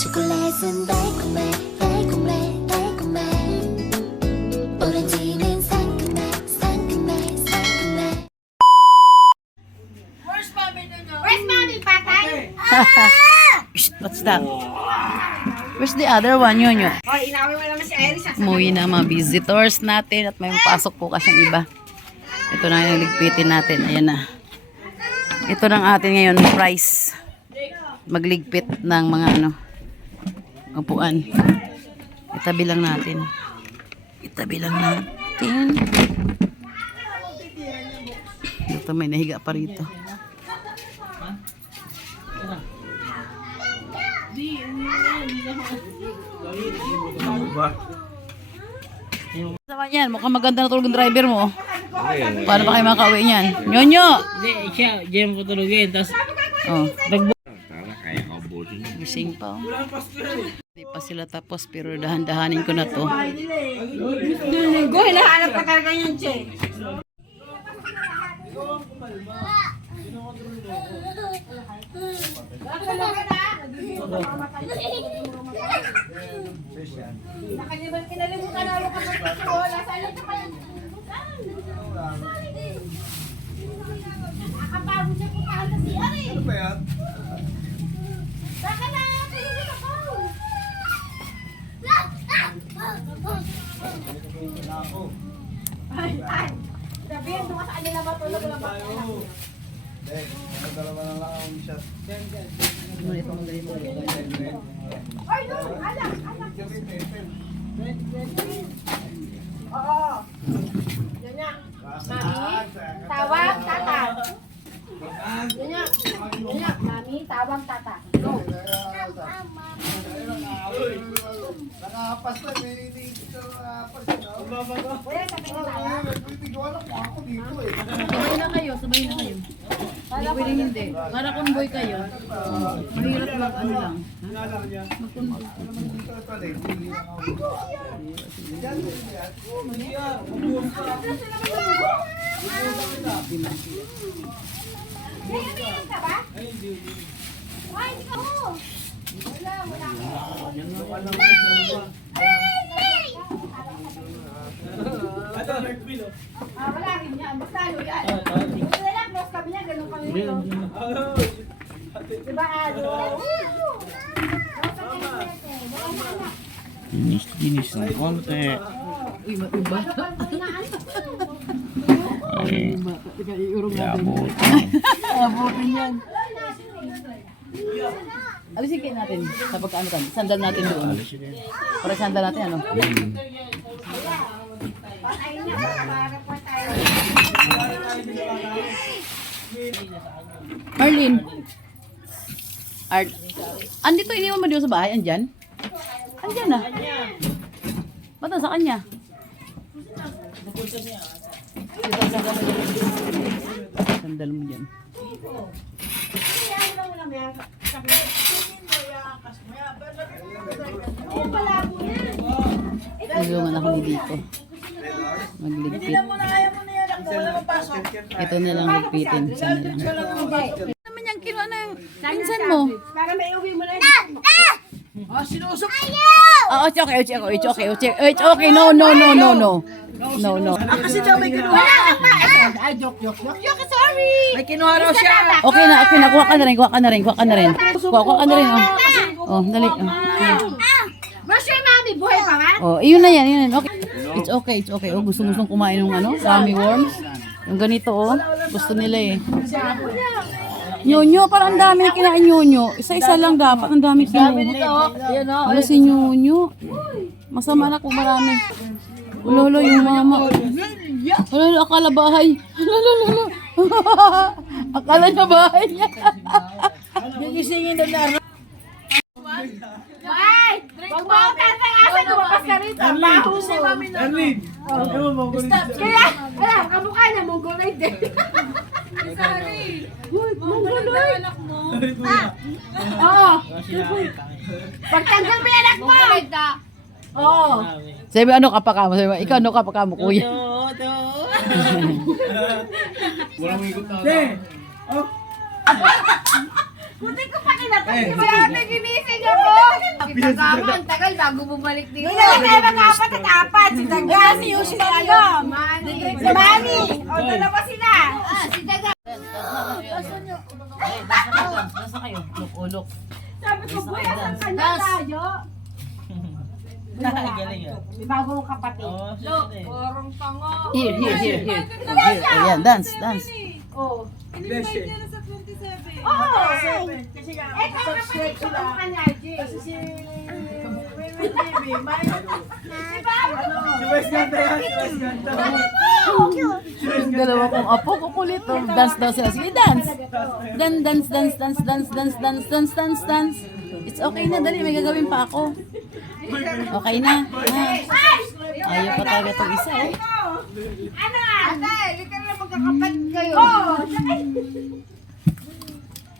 초콜릿은 달콤해 달콤해 달콤해 오렌지는 상큼해 상큼해 상큼해 Where's mommy, Patay? Shh, what's that? Where's the other one, Nyonyo? Oh, inawin mo naman si Iris. Umuwi na mga visitors natin at may pasok po kasyang iba. Ito na yung ligpitin natin. Ayan na. Ito ng atin ngayon, price. Magligpit ng mga upuan. Itabi lang natin. Itabi lang natin. Ito may nahiga pa rito. Sama yan, mukhang maganda na tulog ang driver mo. Paano ba kayo makauwi niyan? Nyonyo! Hindi, siya, diyan ko tulugin. Tapos, Oh, para kaya ka ubusin. gising pa. Oh. Hindi pa sila tapos pero dahan-dahanin ko na to. Go, hinahanap ka talaga yung Che. Kinalimutan na ako kapag nasaan ito pa yung nakapagod siya kung paano si Ari. Ano ba yan? Baka na, pinili ka po. Ay, sabihin, doon ka sa kanila matulog lang ba? Ay, no, anak. Oo. Yan nga. Mami, tawag tata. Yan nga. Mami, tawag tata. Go. Nakapas na, may iniisip na nakapas na. Kuya, sabi ni tata. Nagpitigawan ako ako dito eh. Sabay na kayo, sabay na kayo. Hindi pwedeng hindi. Para convoy kayo. Mahirap lang, ano lang. Dito ito eh, hindi na ako. Ngayon ka ba? Ay, hindi ka mo. Wala. Wala rin yan. Basta ano yan. Gusto nila, close kami niya, ganun kami nito. Diba, ano? Ginis ng konti. Uy, maiba. Ay, Teka, iurong yabot. Abutin yan. Alisin kayo natin sa pagkaano kan. Sandal natin doon. Para sandal natin ano. Patay na, para patay. Marlene. Andito iniwan mo dito sa bahay? Andyan? Andyan na. Ba't sa kanya? Sandal mo dyan. Tulungan ako ni dito. Magligpit. Ito na lang ligpitin. Isa na lang. Ano naman yung kinuha ng pinsan mo? Para may uwi mo na yun. Oh, it's okay, it's okay, it's okay, it's okay. No. Kasi daw may kinuha. Wala ka pa. Ay, joke. Sorry. May kinuha raw siya. Okay na, kuha ka na rin. Kuha ka na rin. Kuha ka na rin, oh. Dali. Where's your mommy? Buhay pa nga? Oh, yun na yan. Okay. It's okay. Oh, gustong kumain ng gummy worms. Yung ganito, oh. Gusto nila eh. Nyonyo, parang ang dami na kinain Nyonyo. Isa-isa lang dapat. Ang dami kinuha. Wala si Nyonyo. Masama na kung marami. Lolo, yung mama. Lolo, akala bahay. Lolo. Akala niya bahay niya. Gigisingin doon na. Ay! Huwag mo ako tatang-asan. Lumabas ka rito. Baho si mami na. Kaya, alam, kamukha niya, mongoloid din. Sorry. Mongoloid. Oo. Pagtanggol mo yung anak mo. Oo. Sabi, ano ka pa kamo? Sabi, ikaw ano ka pa kamo, kuya? Walang ikot na. Buti ko pa kinapag. Sabi, ginising ako. Pinagkama, ang tagal bago bumalik dito. Ngayon tayo mag-apat at apat. Si Dagan, si Yoshi, si Manny. O, dalawa sila. Si Dagan. Nasa kayo? Ulok. Sabi ko, bukas ang kanya tayo. Galing ah. May bagong kapatid. Oo, Look, sige. porong pango. Here. Ayan, dance. Oh. Beshi. Oo. Eh, kapatid ko ang kanya, Jay. Si Diba? Wes Ganta yan. Si Wes Ganta. Yung dalawa kong apo, kukulit. Oh. Dance daw sila. Sige, dance. Dance. It's okay na, dali. May gagawin pa ako. Okay na. Ayaw pa talaga itong isa, eh. Ano? Ate, literal magkakapatid kayo. Oo.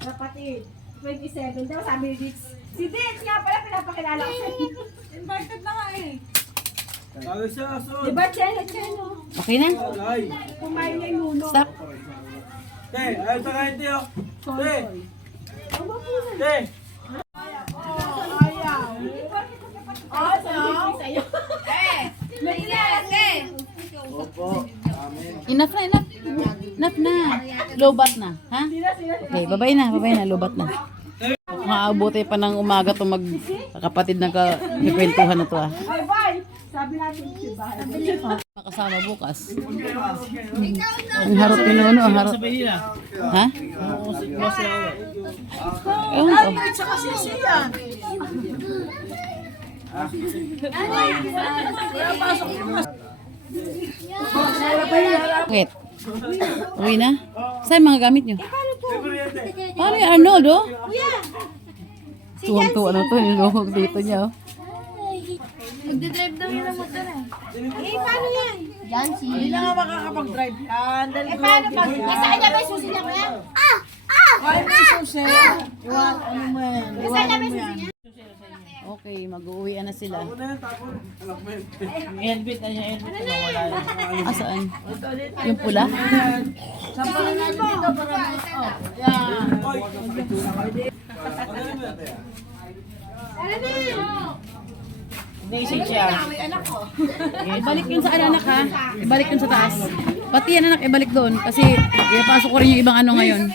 Kapatid. 27 daw, sabi ni Dix. Si Dix nga pala, pinapakilala ko sa'yo. Invited na nga eh. Tawag siya, Asun. Diba, Cheno? Okay na? Ay. Kumain niya yung nuno. Stop. Te, ayaw sa kain, Te, oh. Te. Te. Oh, sa'yo? Opo. Amen. Enough na. Lobat na. Ha? Okay, babay na. Lobat na. Maabuti pa ng umaga to magkapatid ng kwentuhan na to, ah. Bye-bye. Sabi natin, diba? Makasama bukas. Ang harot ni Nuno, ang harot. Sabay nila. Ha? Oo, si Boss Lawa. Ewan ko. Wait. Uwi na? Saan mga gamit nyo? Paano yung Arnold, oh? Tuwang-tuwa na to. Nilokog dito niya, oh. Magdadrive daw yun ang motor eh. Eh, paano yan? Yan, si... Hindi na nga makakapag-drive yan. Dahil Eh, paano pag... Nasa kanya may susi niya kuya? kaya may susi. Iwan, ano mo yan? Nasa kanya may susi niya? Okay, mag-uwian na sila. Ano yan, tapon? Anak mo yun. Helmet na siya, helmet na wala na. Asaan? Yung pula? Sampalan natin dito para yan. Oy. Magaling mo yan, Te. Ano na yun? Naising siya. Ibalik yun sa anak, ha? Ibalik yun sa taas. Pati yan, anak, ibalik doon. Kasi ipasok ko rin yung ibang ano ngayon.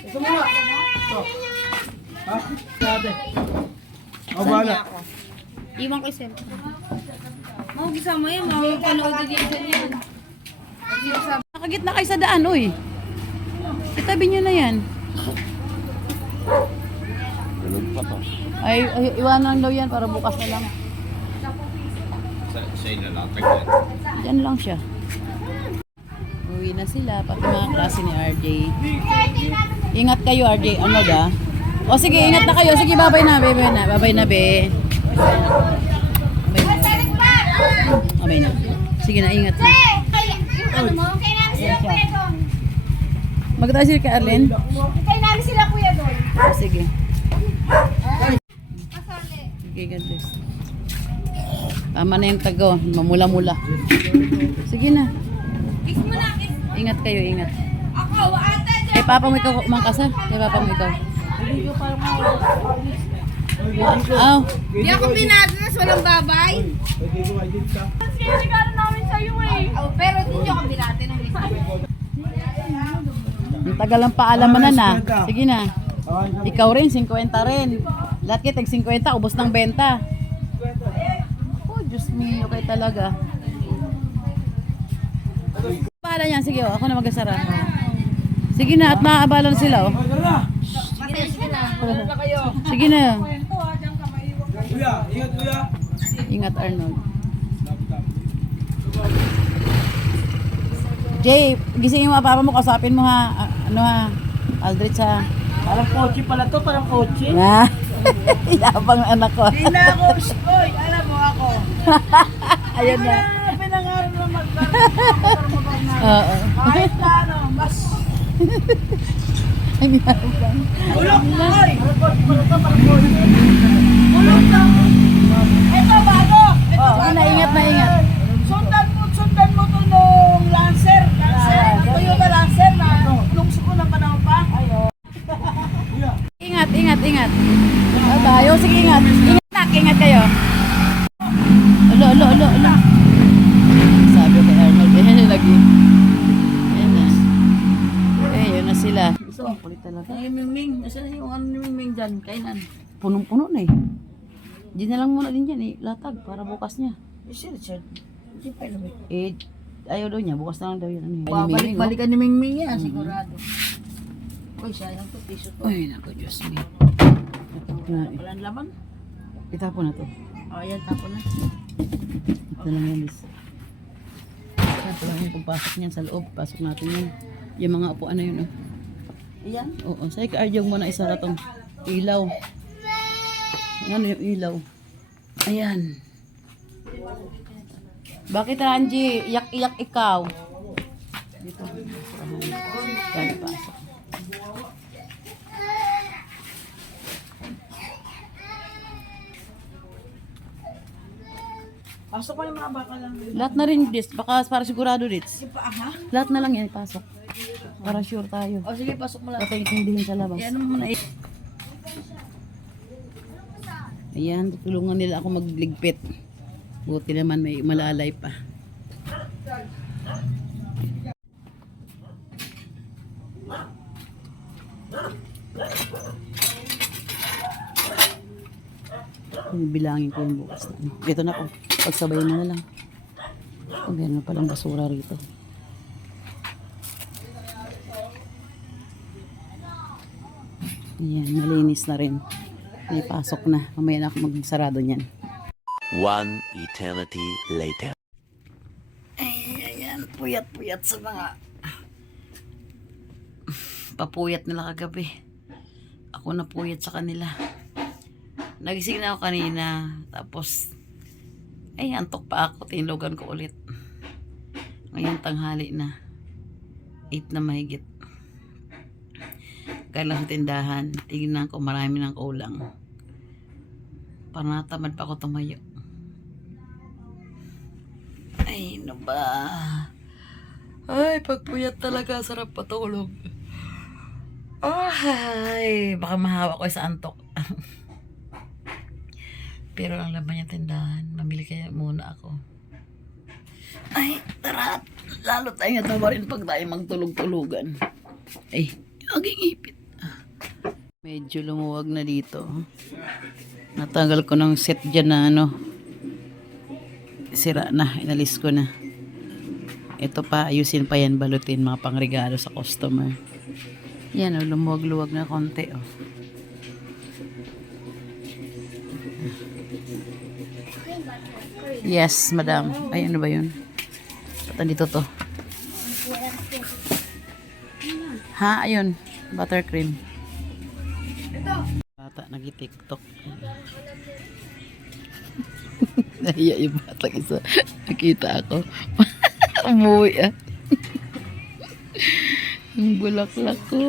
Ate. O, bala. Iwan ko yung cellphone. Mag-isa mo yan, makapanood dito yan. Nakagitna kayo sa daan, uy. Itabi nyo na yan. Ay, iwanan lang daw yan para bukas na lang. Sa ilalatag yan. Diyan lang siya. Uwi na sila, pati mga klase ni RJ. Ingat kayo, RJ. Ano da? O sige, ingat na kayo. Sige, babay na, be. Babay na, be. Babay na. Sige na, ingat na. Ano mo? Kaya namin sila kuya doon. Magtayo sila kay Arlen. Kaya namin sila kuya doon. Sige. Sige, God bless. Tama na yung tago. Mamula-mula. Sige na. Kiss mo na, kiss. Ingat kayo, ingat. Ako, ate. Kay Papa mo ikaw, umangkasa. Kay Papa mo ikaw. Aw. Di ako binatas, walang babay. Pwede ko ay din sa. Sinigaro namin sa'yo eh. Oh, pero di nyo ako binati ng Ang tagal ang paalaman na. Sige na. Ikaw rin, 50 rin. Lahat kayo, tag 50, ubos ng benta. Oh, Diyos me, okay talaga. Paala niyan, sige, oh, ako na mag-asara. Sige na, at naaabalan sila, oh. Sige na. Kuya, ingat kuya. Ingat, Arnold. Jay, gisingin mo ang papa mo, kasapin mo ha. Ano ha? Aldrich ha. Parang kotse pala to, parang kotse. Na. Yabang anak ko. Hindi na ako, oy, alam mo ako. Ayun na. Pinangarap na magkaroon na. Oo. Kahit na ano, mas Ay, yabang. ulok, oy. Parang kotse pala to, parang kotse. Ulok na. Ito, bago. Ito, Oh, ingat na ingat. Sundan mo to nung Lancer. Toyota Lancer na nung suko ng panahon pa. Kuya. Ingat. ingat, ingat, ingat. Tayo, sige, ingat. Ingat, nak, ingat kayo. Ulo, ulo, ulo, ulo. Sabi ko kay Arnold, eh, lagi. Ayan na. Eh, yun na sila. So, Kulit talaga. ay Mingming. Nasaan yung ano ni Mingming dyan? Kainan. Punong-puno na eh. Diyan na lang muna din dyan eh. Latag para bukas niya. Si Richard. Si Pelaway. Eh, ayaw daw niya. Bukas na lang daw yun. Ano, yun. Ay, ni Mingming, oh. Babalik-balikan ni Mingming yan, sigurado. Uy, sayang to, piso to. Ay, naku, Diyos me. Ito na, Walang laman. itapon na to. O, ayan, tapon na. Ito lang yan, Liz. Ito lang yung pagpasok niyan sa loob. Pasok natin yun. Yung mga upuan na yun, oh. Ayan. Oo, sa'yo ka Arjong muna isa na tong ilaw. Ano yung ilaw? Ayan. Bakit Ranji? Iyak-iyak ikaw. Dito. Yan, pasok. Pasok pa yung mga baka lang. Lahat na rin, Dis. Baka para sigurado, Dis. Pa, ha? Lahat na lang yan, pasok. Para sure tayo. O, sige, pasok mo lang. Baka itindihin sa labas. Yan mo muna. Ayan, tulungan nila ako magligpit. Buti naman may malalay pa. Bilangin ko yung bukas na. Ito na po. Pagsabay na lang. Oh, meron na palang basura rito. Ayan, malinis na rin. May pasok na. Mamaya na ako magsarado niyan. One eternity later. Ayan, puyat-puyat sa mga papuyat nila kagabi. Ako na puyat sa kanila. Nagising na ako kanina. Tapos, ay, antok pa ako. Tinlogan ko ulit. Ngayon, tanghali na. 8 na mahigit. Kailan sa tindahan. Tingnan ko, marami ng kulang. Parang natamad pa ako tumayo. Ay, ano ba? Ay, pagpuyat talaga. Sarap patulog. Ay, baka mahawa ko sa antok. Pero ang laman yung tindahan. Mamili kaya muna ako. Ay, tara. Lalo tayo natawa rin pag tayo magtulog-tulugan. Ay, aging ipit. Medyo lumuwag na dito. Natanggal ko ng set dyan na ano. Sira na. Inalis ko na. Ito pa, ayusin pa yan. Balutin mga pangregalo sa customer. Yan, oh, lumuwag-luwag na konti. Oh. Yes, madam. Ay, ano ba yun? Ba't andito to? Ha, ayun. Buttercream. Bata, nag-tiktok. Nahiya yung bata isa. Nakita ako. Umuwi ah. Ang bulaklak ko.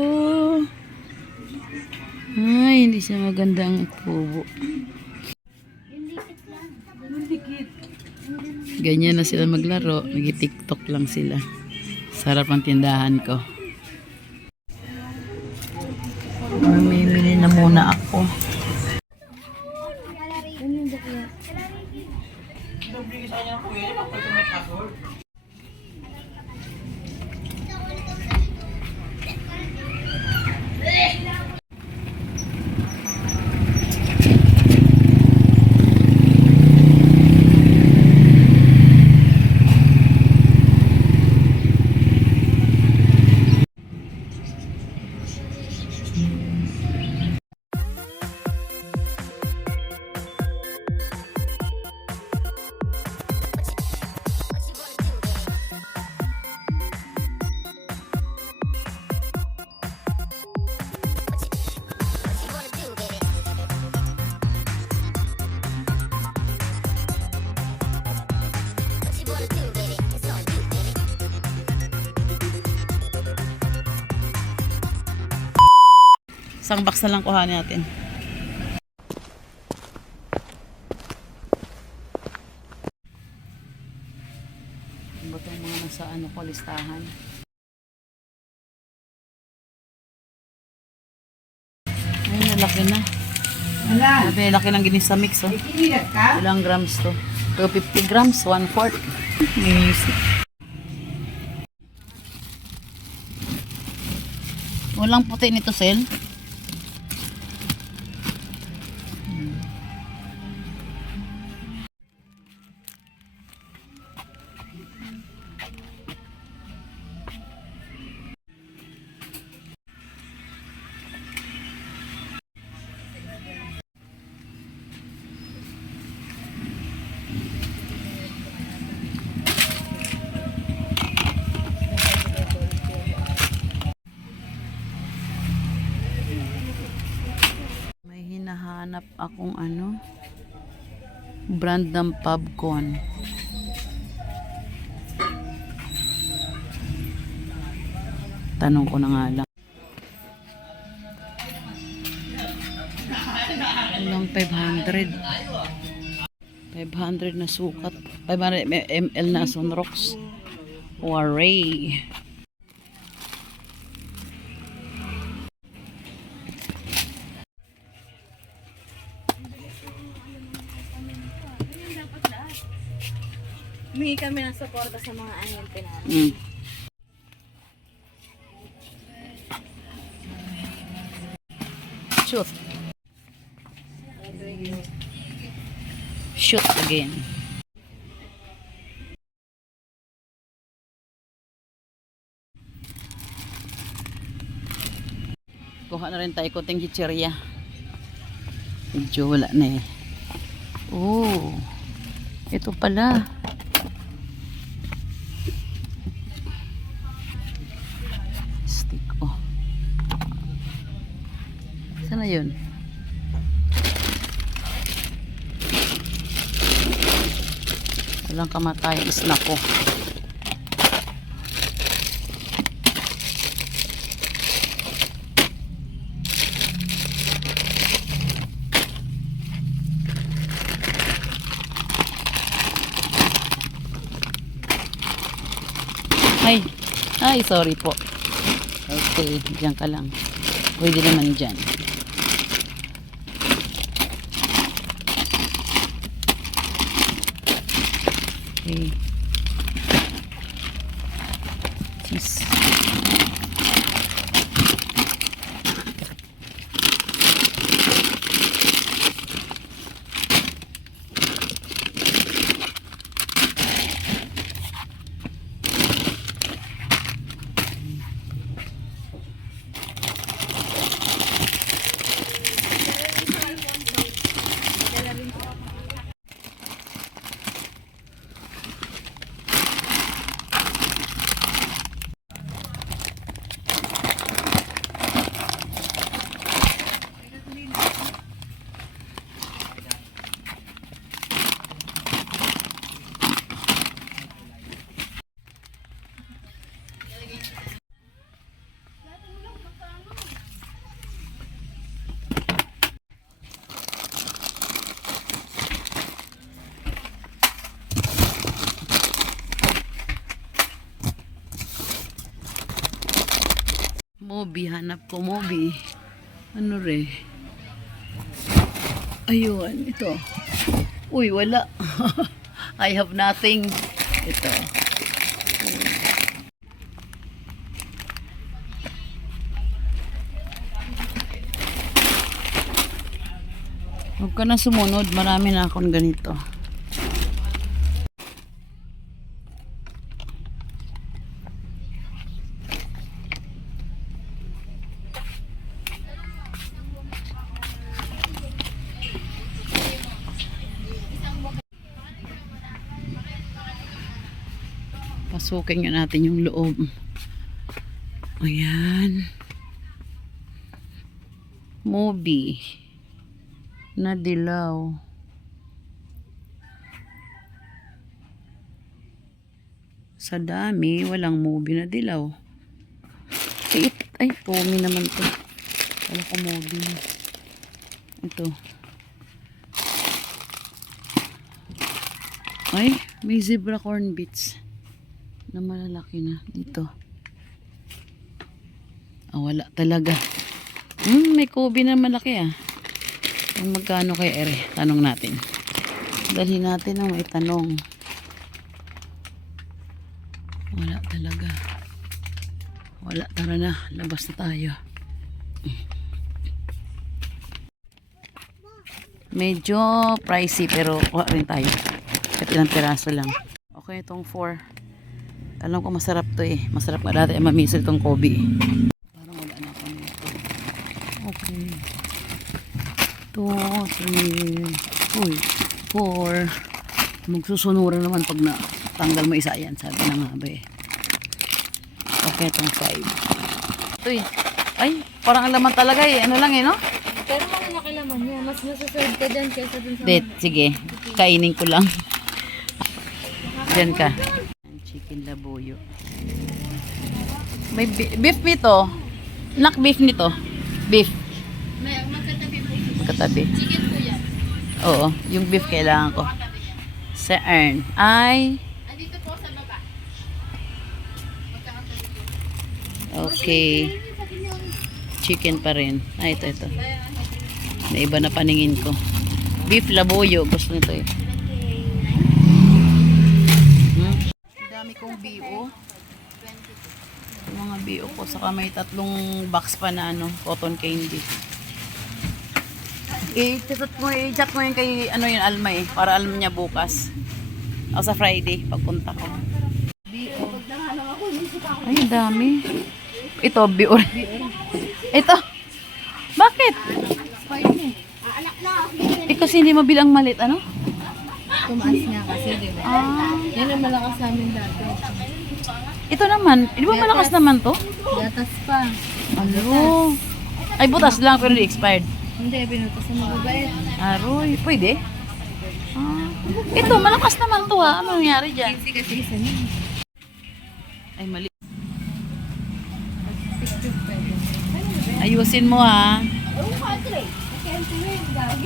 Ay, hindi siya magandang tubo. Ganyan na sila maglaro. Nag-tiktok lang sila. Sarap ang tindahan ko. Mamimili na muna ako. Isang box na lang kuhanin natin. Ano ba itong mga nasa ano ko, listahan? Ay, laki na. Sabi, laki ng ginisa mix, oh. Ilang grams to? 250 grams, 1/4. Music. Walang puti nito, Sel. May hinahanap akong ano, brand ng popcorn. Tanong ko na nga lang. Ilang 500. 500 na sukat. 500 ml na Sunrox. Waray. Humingi kami ng suporta sa mga ahente namin. Mm. Shoot. Shoot again. Kuha na rin tayo konting chichirya. Medyo wala na eh. Oh, ito pala. Stick, oh. Saan na yun? Walang kamatayan, snack ko. Ay, sorry po. Okay, diyan ka lang. Pwede naman dyan. Okay. Cheese. Mobi, hanap ko Mobi. Ano re? Ayun, ito. Uy, wala. I have nothing. Ito. Huwag ka na sumunod. Marami na akong ganito. Pasukin nga natin yung loob. Ayan. Mobi na dilaw. Sa dami, walang Mobi na dilaw. Ay, Pomi naman to. Wala ko Mobi. Ito. Ay, may zebra corn bits na malalaki na dito. Ah, wala talaga. may Kobe na malaki ah. Kung magkano kay Ere, tanong natin. Dalhin natin ang may tanong. Wala talaga. Wala, tara na. Labas na tayo. Medyo pricey pero kuha rin tayo. Kahit ilang piraso lang. Okay, itong 4. Alam ko masarap to eh. Masarap nga dati mamisal itong Kobe. Parang wala na ako nito. Okay. 2, 3, uy, 4. Magsusunuran naman pag natanggal mo isa yan. Sabi na nga ba eh. Okay, itong 5. Uy, ay, parang ang laman talaga eh. Ano lang eh, no? Pero malaki laman niya. Mas nasuserve ka dyan kaysa dun sa... Wait, sige. Kainin ko lang. Diyan ka. Chicken labuyo. May beef nito. Nak beef nito. Beef. Magkatabi po. Magkatabi. Chicken po yan. Oo, yung beef kailangan ko. Sa Earn. Ay, Andito po sa baba. okay. Chicken pa rin. Ay, ito. May iba na paningin ko. Beef labuyo. Gusto nito eh. Ang dami kong BO. Yung mga BO ko. Saka may 3 box pa na ano, cotton candy. I-chat mo yun kay ano yun, Alma eh. Para alam niya bukas. O sa Friday, pagpunta ko. BO. Ay, ang dami. Ito, BO. Ito. Bakit? Eh kasi hindi mabilang malit, ano? Tumaas nga kasi, di ba? Yan ang malakas sa amin dati. Ito naman, di ba malakas naman to? Gatas pa. Ano? Ay, butas lang pero hindi expired. Hindi, pinutas na mababait. Aroy, pwede? Ito, malakas naman to ha. Ano nangyari dyan? Kasi isa niya. Ay, mali. Ayusin mo ha.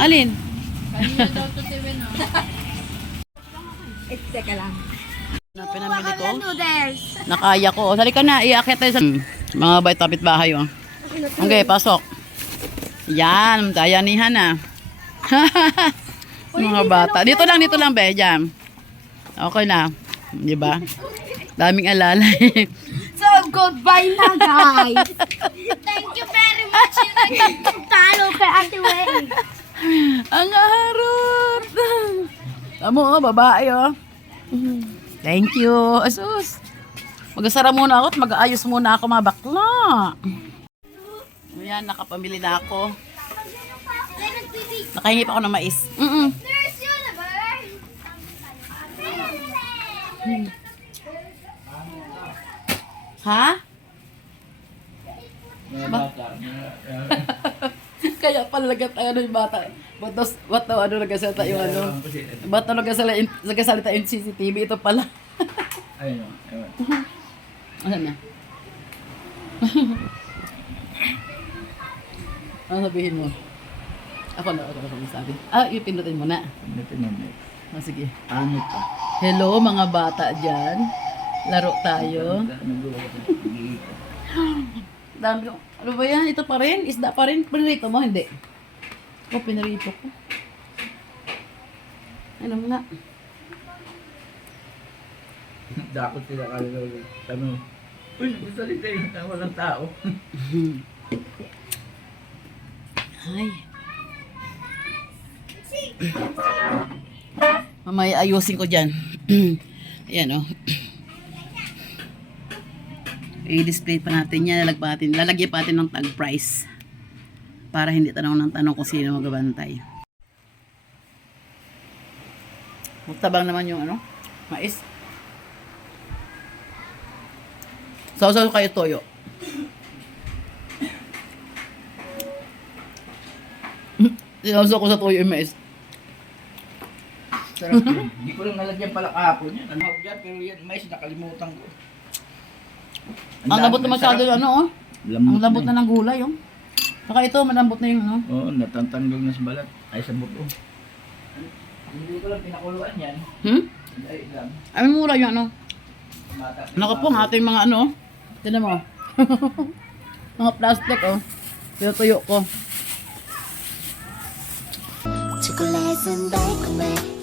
Alin? Kanina daw to si Win, oh. Teka lang. Na pinamili ko? Noodles! Nakaya ko. Sali ka na, iaakit tayo sa... Mga bait tapit bahay oh. Okay, pasok. Yan, dayanihan na. Mga bata. Dito lang, be. Diyan. Okay na. Di ba? Daming alalay. So, goodbye na, guys. Thank you very much! Talo kay Ate Wei. Ang harot. Tamo, oh, babae, oh. Thank you. Asus. Magsara muna ako at mag-aayos muna ako mga bakla. Ayan, nakapamili na ako. Nakahingi pa ako ng mais. Ha? Kaya pala ano yung bata. Ba't daw ano nagkasalita yung ano? Ba't daw nagkasalita yung CCTV? Ito pala. Ayun, ayun. Ano na? Ano sabihin mo? Ako na sabi. Yung pinutin mo na. Sige. Pangit pa. Hello mga bata dyan. Laro tayo. Dami ko. Ano ba yan? Ito pa rin? Isda pa rin? Pinarito mo? Hindi. Pinarito ko. Ano nga? Dakot sila kalilo. Tanong. Uy, nagsasalita yun. Walang tao. Ay. Mamaya ayusin ko dyan. Ayan o. I-display pa natin yan. Lalagyan pa natin ng tag price. Para hindi tanong ng tanong kung sino magabantay. Magtabang naman yung ano, mais. Sausaw kayo toyo. Sinausaw ko sa toyo yung mais. Sarap yun. Hindi ko lang nalagyan pala kahapon yan. Ano dyan, pero yan, mais, nakalimutan ko. Ang lambot na masyado yung ano, oh. Ang lambot na ng gulay, oh. Saka ito, malambot na yung ano. Oo, natatanggal na sa balat. Ay, sa buto. Hindi ko lang pinakuluan yan. Ay, lang. Ay, mura yung ano. Bata. Naku po, ang ating mga ano, oh. Tignan mo. Mga plastic, oh. Tinutuyo ko. 초콜릿은 달콤해